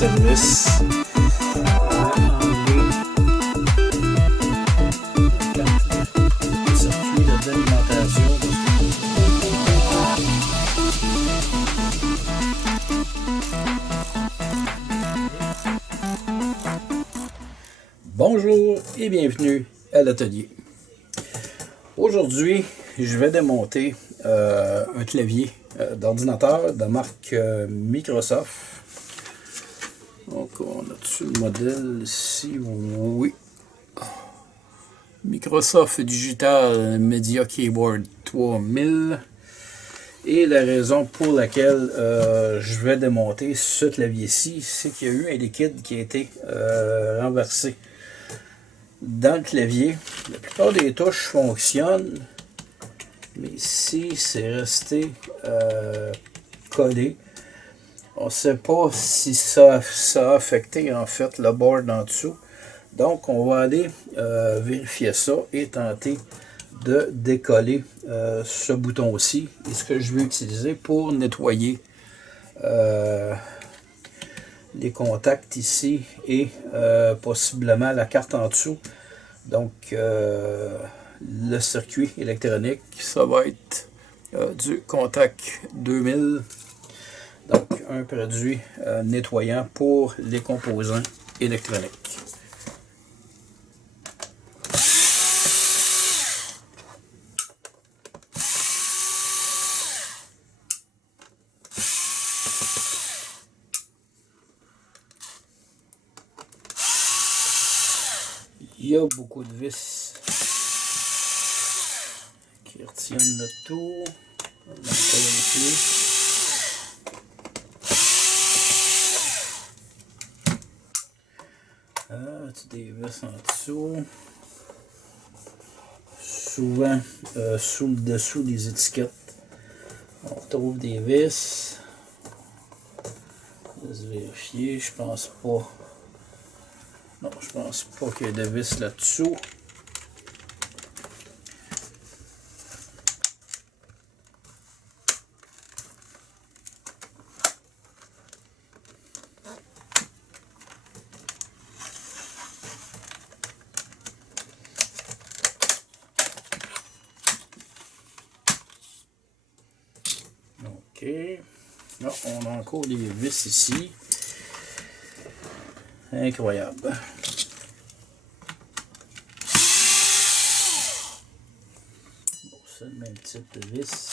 service. Circuit d'alimentation. Bonjour et bienvenue à l'atelier. Aujourd'hui, je vais démonter un clavier d'ordinateur de marque Microsoft. Donc, on a-tu le modèle ici? Oui. Microsoft Digital Media Keyboard 3000. Et la raison pour laquelle je vais démonter ce clavier-ci, c'est qu'il y a eu un liquide qui a été renversé dans le clavier. La plupart des touches fonctionnent, mais ici c'est resté collé. On ne sait pas si ça a affecté en fait le board en dessous. Donc on va aller vérifier ça et tenter de décoller ce bouton-ci. Et ce que je vais utiliser pour nettoyer les contacts ici et possiblement la carte en dessous. Donc le circuit électronique, ça va être du Contact 2000. Donc un produit nettoyant pour les composants électroniques. Il y a beaucoup de vis qui retiennent le tout. On va vérifier. Des vis en dessous. Souvent, sous le dessous des étiquettes, on retrouve des vis. Laisse vérifier, je pense pas. Non, je pense pas qu'il y ait de vis là-dessous. Ok. Non, on a encore des vis ici. Incroyable. Bon, c'est le même type de vis.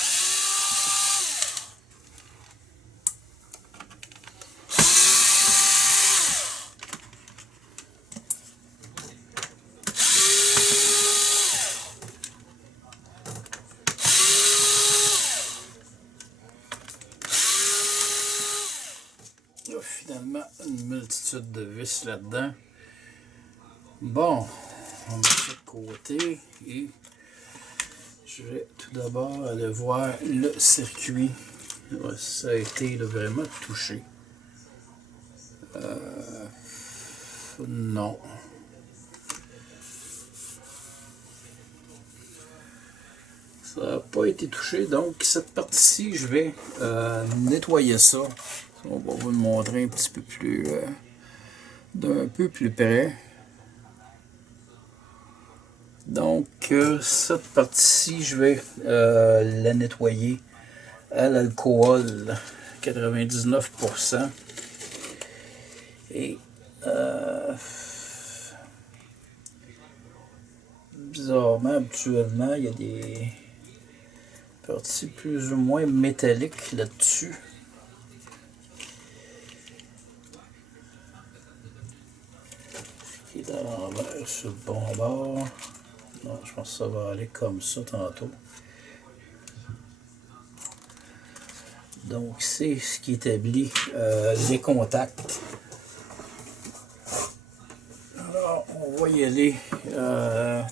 Il y a finalement une multitude de vis là-dedans. Bon, on met ça de côté et je vais tout d'abord aller voir le circuit. Ouais, ça a été vraiment touché. Non. Ça n'a pas été touché, donc cette partie-ci, je vais nettoyer ça. On va vous le montrer un petit peu plus d'un peu plus près. Donc cette partie-ci, je vais la nettoyer à l'alcool 99%. Et bizarrement, habituellement, il y a des parties plus ou moins métalliques là-dessus. Qui est à l'envers sur le bon bord. Non, je pense que ça va aller comme ça tantôt. Donc c'est ce qui établit les contacts. Alors on va y aller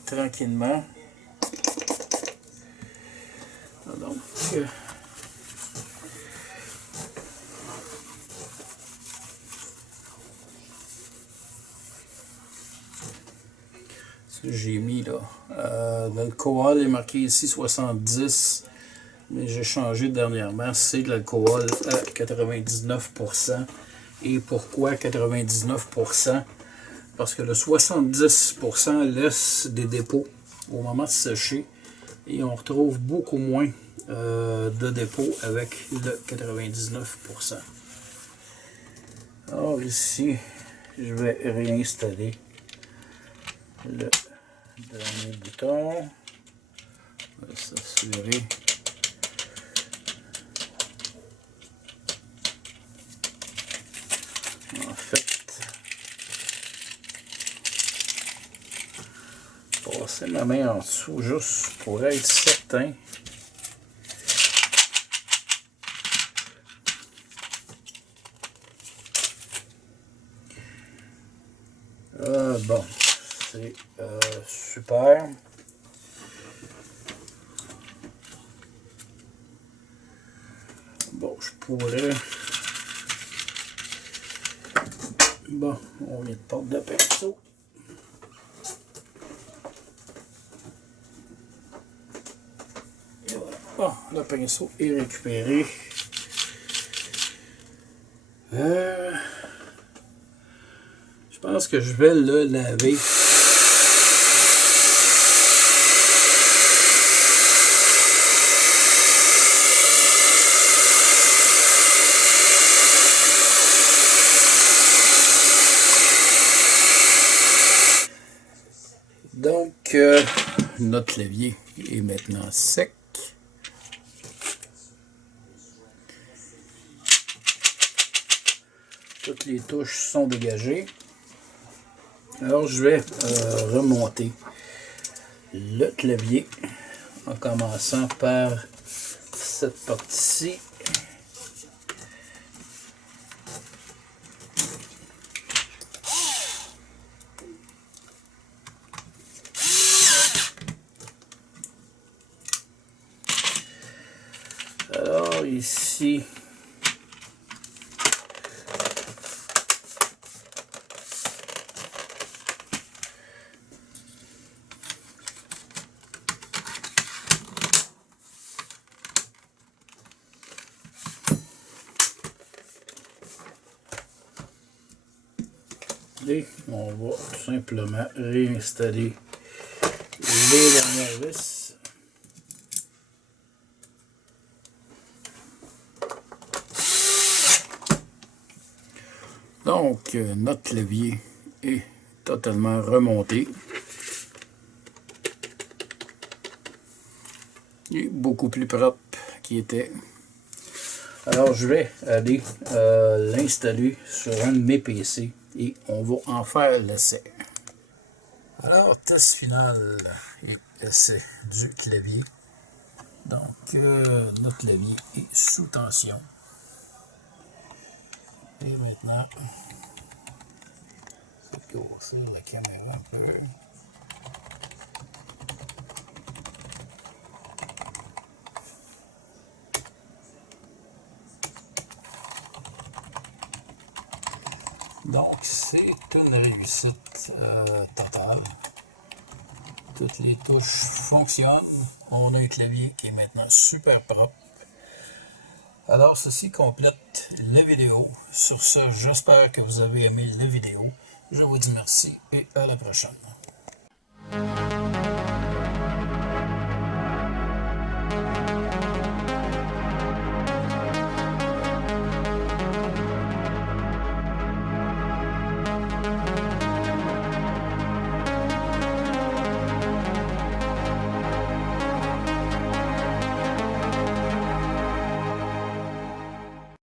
tranquillement. Donc j'ai mis là. L'alcool est marqué ici 70, mais j'ai changé dernièrement. C'est de l'alcool à 99%. Et pourquoi 99%? Parce que le 70% laisse des dépôts au moment de sécher et on retrouve beaucoup moins de dépôts avec le 99%. Alors ici, je vais réinstaller le dernier bouton. On va s'assurer. En fait, passer ma main en dessous juste pour être certain. Bon, c'est super. Bon, je pourrais... Bon, on vient de porte de pinceau. Et voilà. Bon, le pinceau est récupéré. Je pense que je vais le laver. Donc, notre clavier est maintenant sec. Toutes les touches sont dégagées. Alors, je vais remonter le clavier en commençant par cette partie-ci. Alors, ici, et on va tout simplement réinstaller les dernières vis. Donc, notre clavier est totalement remonté. Il est beaucoup plus propre qu'il était. Alors, je vais aller l'installer sur un de mes PC et on va en faire l'essai. Alors, test final et essai du clavier. Donc, notre clavier est sous tension. Et maintenant, je vais grossir la caméra un peu. Donc, c'est une réussite totale. Toutes les touches fonctionnent. On a un clavier qui est maintenant super propre. Alors, ceci complète la vidéo. Sur ce, j'espère que vous avez aimé la vidéo. Je vous dis merci et à la prochaine.